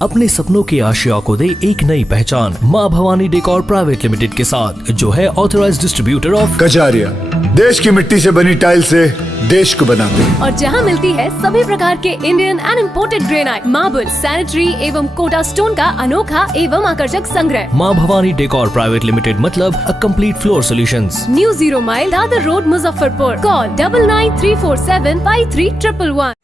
अपने सपनों की आशिया को दे एक नई पहचान माँ भवानी डेकोर प्राइवेट लिमिटेड के साथ, जो है ऑथराइज्ड डिस्ट्रीब्यूटर ऑफ कजारिया। देश की मिट्टी से बनी टाइल से देश को बनाते हैं। और जहाँ मिलती है सभी प्रकार के Indian and imported granite, marble, sanitary एवं कोटा स्टोन का अनोखा एवं आकर्षक संग्रह। माँ भवानी डेकोर प्राइवेट लिमिटेड मतलब a complete floor solutions. New 0 mile Dadar road, Muzaffarpur. Call 9934753111।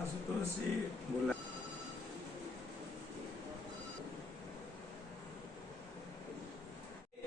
Ashutosh ji बोला,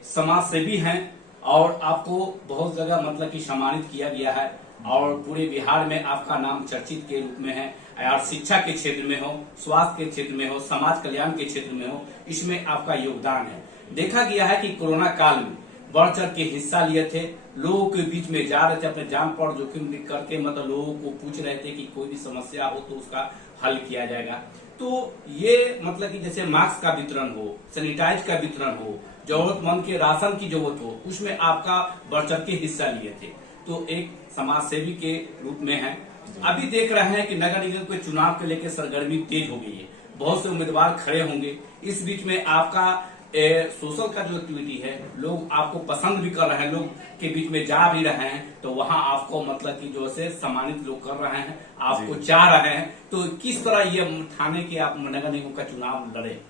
समाज सेवी हैं और आपको बहुत जगह मतलब कि सम्मानित किया गया है और पूरे बिहार में आपका नाम चर्चित के रूप में है। और शिक्षा के क्षेत्र में हो, स्वास्थ्य के क्षेत्र में हो, समाज कल्याण के क्षेत्र में हो, इसमें आपका योगदान है। देखा गया है कि कोरोना काल में बढ़ चढ़ के हिस्सा लिए थे, लोगों के बीच में जा रहे थे, अपने जान पर जोखिम करके मतलब लोगों को पूछ रहे थे कि कोई भी समस्या हो तो उसका हल किया जाएगा। तो ये मतलब कि जैसे मास्क का वितरण हो, सैनिटाइज का वितरण हो, जरूरतमंद के राशन की जरूरत हो, उसमें आपका बढ़ चढ़ के हिस्सा लिए थे। तो एक समाज सेवी के रूप में है। अभी देख रहे हैं कि नगर निगम के चुनाव के लेकर सरगर्मी तेज हो गई है, बहुत से उम्मीदवार खड़े होंगे। इस बीच में आपका सोशल का जो एक्टिविटी है, लोग आपको पसंद भी कर रहे हैं, लोग के बीच में जा भी रहे हैं, तो वहां आपको मतलब कि जो से सम्मानित लोग कर रहे हैं, आपको चाह रहे हैं। तो किस तरह ये ठाने के आप नगर निगम का चुनाव लड़े?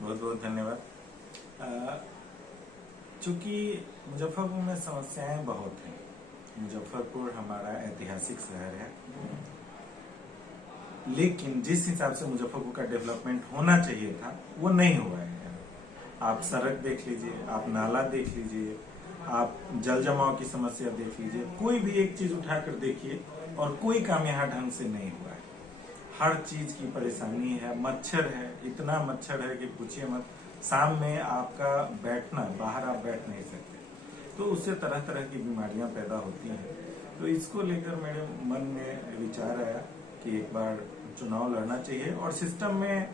बहुत बहुत धन्यवाद। चूंकि मुजफ्फरपुर में समस्याएं बहुत हैं। मुजफ्फरपुर हमारा ऐतिहासिक शहर है, लेकिन जिस हिसाब से मुजफ्फरपुर का डेवलपमेंट होना चाहिए था वो नहीं हुआ है। आप सड़क देख लीजिए, आप नाला देख लीजिए, आप जल जमाव की समस्या देख लीजिए, कोई भी एक चीज उठाकर देखिए और कोई काम यहाँ ढंग से नहीं हुआ है। हर चीज की परेशानी है, मच्छर है, इतना मच्छर है कि पूछिए मत। शाम में आपका बैठना, बाहर आप बैठ नहीं सकते, तो उससे तरह तरह की बीमारियां पैदा होती हैं। तो इसको लेकर मेरे मन में विचार आया कि एक बार चुनाव लड़ना चाहिए और सिस्टम में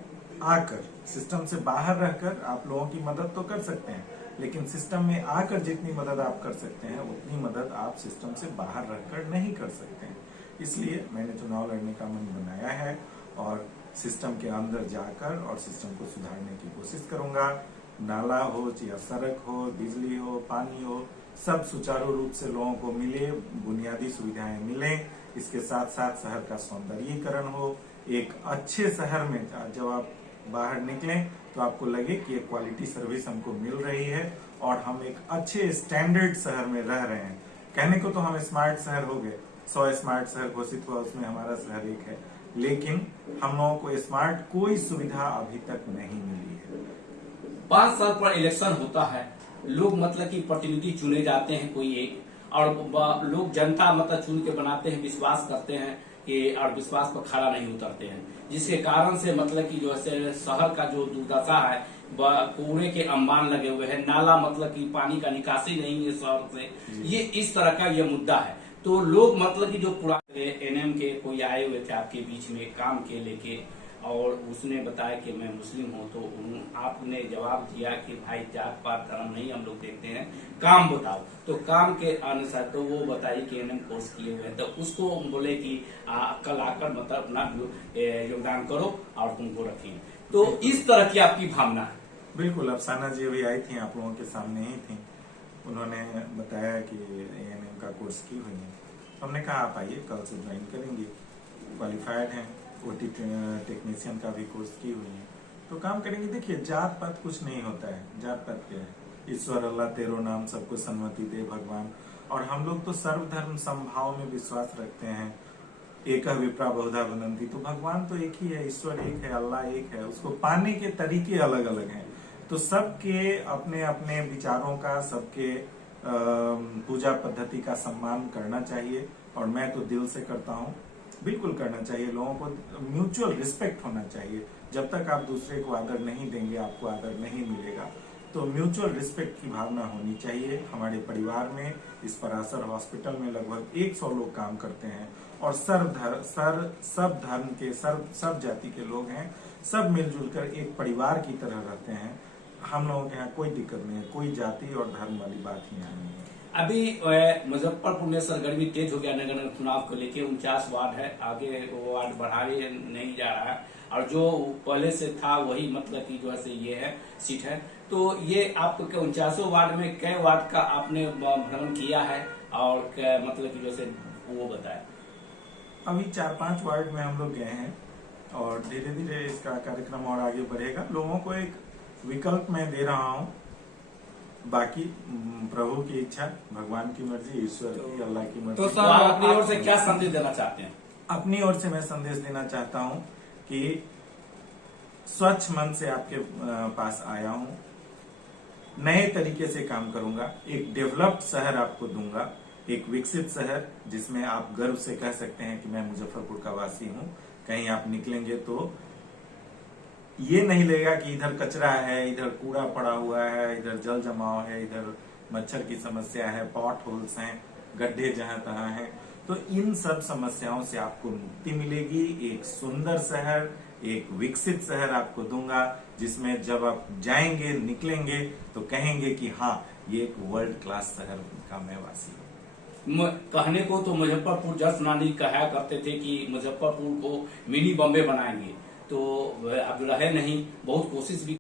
आकर, सिस्टम से बाहर रहकर आप लोगों की मदद तो कर सकते हैं, लेकिन सिस्टम में आकर जितनी मदद आप कर सकते हैं उतनी मदद आप सिस्टम से बाहर रहकर नहीं कर सकते हैं। इसलिए मैंने चुनाव लड़ने का मन बनाया है और सिस्टम के अंदर जाकर और सिस्टम को सुधारने की कोशिश करूंगा। नाला हो या सड़क हो, बिजली हो, पानी हो, सब सुचारू रूप से लोगों को मिले, बुनियादी सुविधाएं मिले। इसके साथ साथ शहर का सौंदर्यीकरण हो। एक अच्छे शहर में जब आप बाहर निकलें तो आपको लगे कि एक क्वालिटी सर्विस हमको मिल रही है और हम एक अच्छे स्टैंडर्ड शहर में रह रहे हैं। कहने को तो हम स्मार्ट शहर हो गए, 100 स्मार्ट शहर घोषित हुआ, उसमें हमारा शहर एक है, लेकिन हम लोगों को स्मार्ट कोई सुविधा अभी तक नहीं मिली है। 5 साल पर इलेक्शन होता है, लोग मतलब कि प्रतिनिधि चुने जाते हैं कोई एक, और लोग जनता मतलब चुन के बनाते हैं, विश्वास करते हैं कि, और विश्वास पर खड़ा नहीं उतरते हैं, जिसके कारण से मतलब कि जो है शहर का जो दुर्दशा है, कूड़े के अंबान लगे हुए हैं, नाला मतलब कि पानी का निकासी नहीं है शहर से, ये इस तरह का ये मुद्दा है। तो लोग मतलब कि जो पुराने एनएम के कोई आए हुए थे आपके बीच में काम के लेके, और उसने बताया कि मैं मुस्लिम हूं, तो आपने जवाब दिया कि भाई जात पात धर्म नहीं हम लोग देखते हैं, काम बताओ। तो काम के अनुसार तो वो बताइए कि एनएम कोर्स किए हुए हैं, तो उसको बोले कि कल आकर मतलब अपना योगदान करो और तुमको रखें। तो इस तरह की आपकी भावना है? बिल्कुल। अफसाना जी अभी आई थी, आप लोगों के सामने ही थी, उन्होंने बताया कि एएनएम का कोर्स की हुई है। हमने कहा आप आइए, कल से ज्वाइन करेंगे, क्वालिफाइड हैं, ओटी टेक्नीशियन का भी कोर्स की हुई है, तो काम करेंगे। देखिए, जात पात कुछ नहीं होता है, जात पात क्या है, ईश्वर अल्लाह तेरो नाम सबको सन्मति दे भगवान। और हम लोग तो सर्वधर्म समभाव में विश्वास रखते हैं। एक विप्रा बहुधा बनंती, तो भगवान तो एक ही है, ईश्वर एक है, अल्लाह एक है, उसको पाने के तरीके अलग अलग हैं। तो सबके अपने अपने विचारों का, सबके पूजा पद्धति का सम्मान करना चाहिए, और मैं तो दिल से करता हूँ, बिल्कुल करना चाहिए। लोगों को म्यूचुअल रिस्पेक्ट होना चाहिए। जब तक आप दूसरे को आदर नहीं देंगे, आपको आदर नहीं मिलेगा। तो म्यूचुअल रिस्पेक्ट की भावना होनी चाहिए। हमारे परिवार में इस पराशर हॉस्पिटल में लगभग 100 लोग काम करते हैं, और सब धर्म के सब जाति के लोग हैं। सब मिलजुल कर एक परिवार की तरह रहते हैं। हम लोगों के यहाँ कोई दिक्कत नहीं है, कोई जाति और धर्म वाली बात ही यहाँ नहीं है। अभी मुजफ्फरपुर में सरगर्मी तेज हो गया नगर चुनाव को लेके। 49 वार्ड है, आगे वो वार्ड बढ़ाए नहीं जा रहा है, और जो पहले से था वही मतलब कि जो है ये है सीट है। तो ये आपको 49 वार्ड में कई वार्ड का आपने भ्रमण किया है, और मतलब कि जैसे वो बताए। अभी 4-5 वार्ड में हम लोग गए हैं, और धीरे धीरे इसका कार्यक्रम और आगे बढ़ेगा। लोगों को एक विकल्प मैं दे रहा हूँ। बाकी प्रभु की इच्छा, भगवान की मर्जी, ईश्वर की, अल्लाह की मर्जी। तो सर आप अपनी ओर से क्या संदेश देना चाहते हैं? अपनी ओर से मैं संदेश देना चाहता हूँ कि स्वच्छ मन से आपके पास आया हूँ, नए तरीके से काम करूंगा, एक डेवलप्ड शहर आपको दूंगा, एक विकसित शहर जिसमें आप गर्व से कह सकते हैं कि मैं मुजफ्फरपुर का वासी हूँ। कहीं आप निकलेंगे तो ये नहीं लगेगा कि इधर कचरा है, इधर कूड़ा पड़ा हुआ है, इधर जल जमाव है, इधर मच्छर की समस्या है, पॉट होल्स हैं, गड्ढे जहां तहां हैं। तो इन सब समस्याओं से आपको मुक्ति मिलेगी। एक सुंदर शहर, एक विकसित शहर आपको दूंगा, जिसमें जब आप जाएंगे, निकलेंगे तो कहेंगे कि हाँ, ये एक वर्ल्ड क्लास शहर का मैं वासी हूँ। कहने को तो मुजफ्फरपुर जस नानी कहा करते थे कि मुजफ्फरपुर को मिनी बॉम्बे बनाएंगे, तो अब रहे नहीं। बहुत कोशिश भी